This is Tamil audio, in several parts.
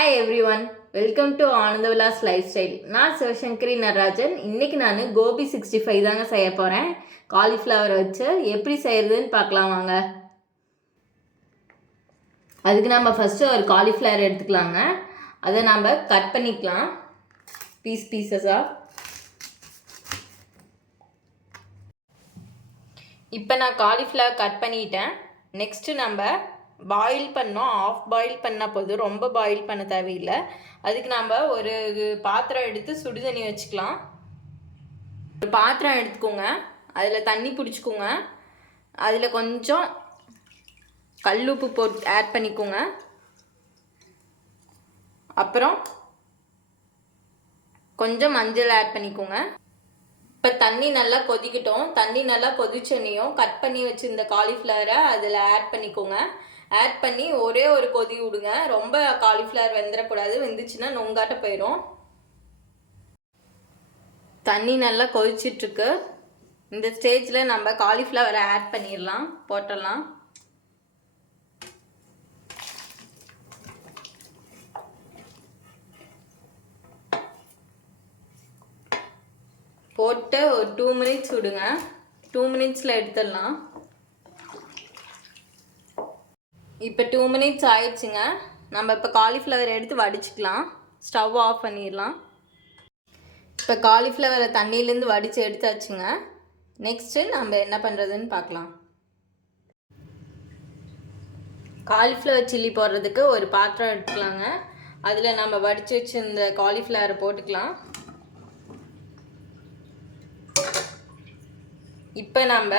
Hi everyone, welcome to Anandavilas lifestyle. நான் சிவசங்கரி நடராஜன். இன்றைக்கி நான் கோபி 65 தாங்க செய்ய போகிறேன். காலிஃப்ளவர் வச்சு எப்படி செய்கிறதுன்னு பார்க்கலாம் வாங்க. அதுக்கு நம்ம ஃபஸ்ட்டு ஒரு காலிஃப்ளவர் எடுத்துக்கலாங்க. அதை நம்ம கட் பண்ணிக்கலாம் பீசஸாக. இப்போ நான் காலிஃப்ளவர் கட் பண்ணிட்டேன். நெக்ஸ்ட்டு நம்ம பாயில் பண்ணோம். ஆஃப் பாயில் பண்ணால் போதும், ரொம்ப பாயில் பண்ண தேவையில்லை. அதுக்கு நம்ம ஒரு பாத்திரம் எடுத்து சுடு தண்ணி வச்சுக்கலாம். ஒரு பாத்திரம் எடுத்துக்கோங்க, அதில் தண்ணி பிடிச்சிக்கோங்க. அதில் கொஞ்சம் கல்லுப்பு போட்டு ஆட் பண்ணிக்கோங்க. அப்புறம் கொஞ்சம் மஞ்சள் ஆட் பண்ணிக்கோங்க. இப்போ தண்ணி நல்லா கொதிக்கட்டும். தண்ணி நல்லா கொதிச்சோன்னையும் கட் பண்ணி வச்சுருந்த காலிஃப்ளவரை அதில் ஆட் பண்ணிக்கோங்க. ஆட் பண்ணி ஒரே ஒரு கொதி விடுங்க. ரொம்ப காலிஃப்ளவர் வெந்துடக்கூடாது, வெந்துச்சுன்னா நொங்காட்ட போயிடும். தண்ணி நல்லா கொதிச்சிட்ருக்கு. இந்த ஸ்டேஜில் நம்ம காலிஃப்ளவரை ஆட் பண்ணிடலாம், போட்டுடலாம். போட்டு ஒரு 2 மினிட்ஸ் விடுங்க. 2 மினிட்ஸில் எடுத்துடலாம். இப்போ 2 மினிட்ஸ் ஆயிடுச்சுங்க. நம்ம இப்போ காலிஃப்ளவர் எடுத்து வடிச்சிக்கலாம். ஸ்டவ் ஆஃப் பண்ணிடலாம். இப்போ காலிஃப்ளவரை தண்ணியிலேருந்து வடித்து எடுத்தாச்சுங்க. நெக்ஸ்ட்டு நம்ம என்ன பண்ணுறதுன்னு பார்க்கலாம். காலிஃப்ளவர் சில்லி போடுறதுக்கு ஒரு பாத்திரம் எடுத்துக்கலாங்க. அதில் நம்ம வடித்து வச்சு இந்த காலிஃப்ளவரை போட்டுக்கலாம். இப்போ நம்ம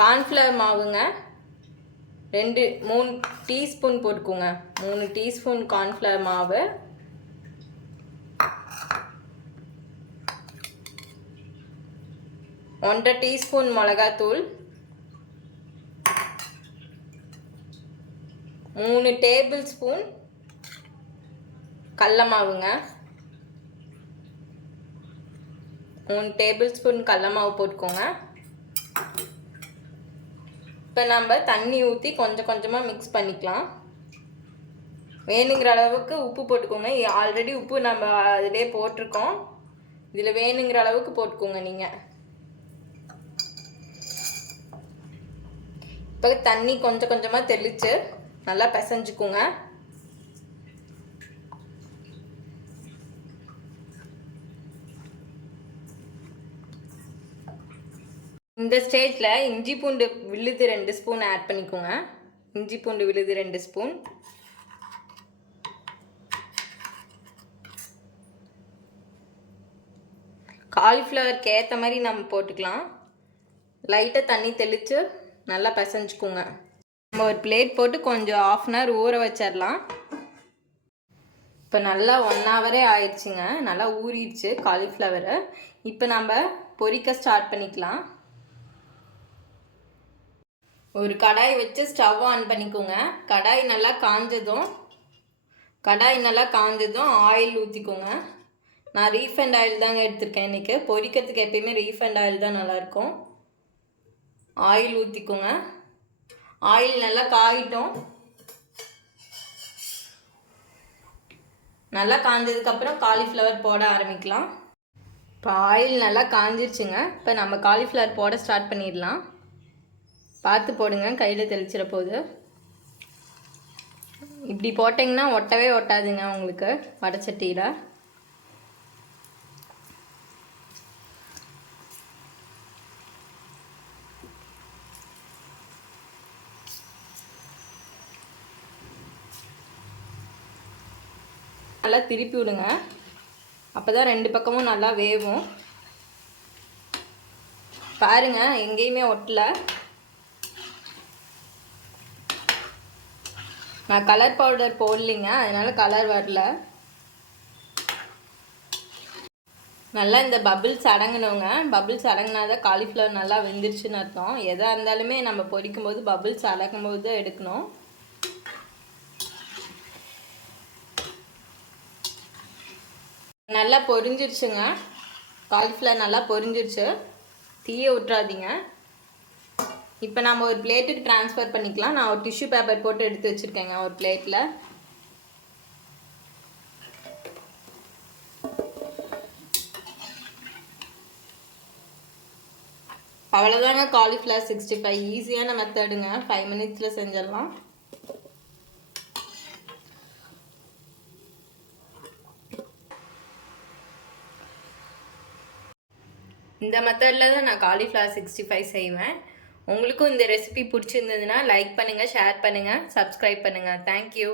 கார்ன்ஃப்ளவர் மாவுங்க 3 டீஸ்பூன் போட்டுக்கோங்க. 3 டீஸ்பூன் கார்ன்ஃப்ளவர் மாவு, ஒன்றரை டீஸ்பூன் மிளகாத்தூள், 3 டேபிள் ஸ்பூன் கடல மாவுங்க. 3 டேபிள் ஸ்பூன் கடல மாவு போட்டுக்கோங்க. இப்போ நம்ம தண்ணி ஊற்றி கொஞ்சம் கொஞ்சமாக மிக்ஸ் பண்ணிக்கலாம். வேணுங்கிற அளவுக்கு உப்பு போட்டுக்கோங்க. ஆல்ரெடி உப்பு நம்ம அதிலே போட்டிருக்கோம். இதில் வேணுங்கிற அளவுக்கு போட்டுக்கோங்க நீங்கள். இப்போ தண்ணி கொஞ்சம் கொஞ்சமாக தெளித்து நல்லா பிசைஞ்சுக்கோங்க. இந்த ஸ்டேஜில் இஞ்சி பூண்டு விழுது 2 ஸ்பூன் ஆட் பண்ணிக்கோங்க. இஞ்சி பூண்டு விழுது 2 ஸ்பூன், காலிஃப்ளவருக்கு ஏற்ற மாதிரி நம்ம போட்டுக்கலாம். லைட்டாக தண்ணி தெளித்து நல்லா பிசைஞ்சுக்கோங்க. நம்ம ஒரு பிளேட் போட்டு கொஞ்சம் 1/2 hour ஊற வச்சிடலாம். இப்போ நல்லா 1 hour ஆயிடுச்சுங்க. நல்லா ஊறிடுச்சு காலிஃப்ளவரை. இப்போ நம்ம பொரிக்க ஸ்டார்ட் பண்ணிக்கலாம். ஒரு கடாய் வச்சு ஸ்டவ் ஆன் பண்ணிக்கோங்க. கடாய் நல்லா காஞ்சதும் ஆயில் ஊற்றிக்கோங்க. நான் ரீஃபைண்ட் ஆயில் தாங்க எடுத்திருக்கேன் இன்றைக்கி. பொரிக்கிறதுக்கு எப்பயுமே ரீஃபைண்ட் ஆயில் தான் நல்லாயிருக்கும். ஆயில் ஊற்றிக்கோங்க. ஆயில் நல்லா காயிட்டும். நல்லா காஞ்சதுக்கப்புறம் காலிஃப்ளவர் போட ஆரம்பிக்கலாம். இப்போ ஆயில் நல்லா காஞ்சிருச்சுங்க. இப்போ நம்ம காலிஃப்ளவர் போட ஸ்டார்ட் பண்ணிடலாம். பார்த்து போடுங்க, கையில் தெளிச்சிட போகுது. இப்படி போட்டிங்கன்னா ஒட்டவே ஒட்டாதுங்க உங்களுக்கு வடைச்சட்டியில். நல்லா திருப்பி விடுங்க. அப்போ தான் 2 பக்கமும் நல்லா வேகும். பாருங்கள், எங்கேயுமே ஒட்டலை. நான் கலர் பவுடர் போடலிங்க, அதனால் கலர் வரல. நல்லா இந்த பபிள்ஸ் அடங்கணுங்க. பபிள்ஸ் அடங்கினாதான் காலிஃப்ளவர் நல்லா வெந்துருச்சுன்னு அர்த்தம். எதாக இருந்தாலுமே நம்ம பொரிக்கும் போது பபிள்ஸ் அடக்கும் போது தான் எடுக்கணும். நல்லா பொரிஞ்சிருச்சுங்க. காலிஃப்ளவர் நல்லா பொரிஞ்சிருச்சு. தீயை விட்டுறாதீங்க. இப்போ நம்ம ஒரு பிளேட்டுக்கு ட்ரான்ஸ்ஃபர் பண்ணிக்கலாம். நான் ஒரு டிஷ்யூ பேப்பர் போட்டு எடுத்து வச்சுருக்கேங்க ஒரு பிளேட்டில். அவ்வளோதாங்க காலிஃப்ளவர் 65. ஈஸியான மெத்தடுங்க, 5 மினிட்ஸில் செஞ்சிடலாம். இந்த மெத்தடில் தான் நான் காலிஃப்ளவர் 65 செய்வேன். உங்களுக்கும் இந்த ரெசிபி பிடிச்சிருந்ததுன்னா லைக் பண்ணுங்கள், ஷேர் பண்ணுங்கள், சப்ஸ்கிரைப் பண்ணுங்கள். தேங்க்யூ.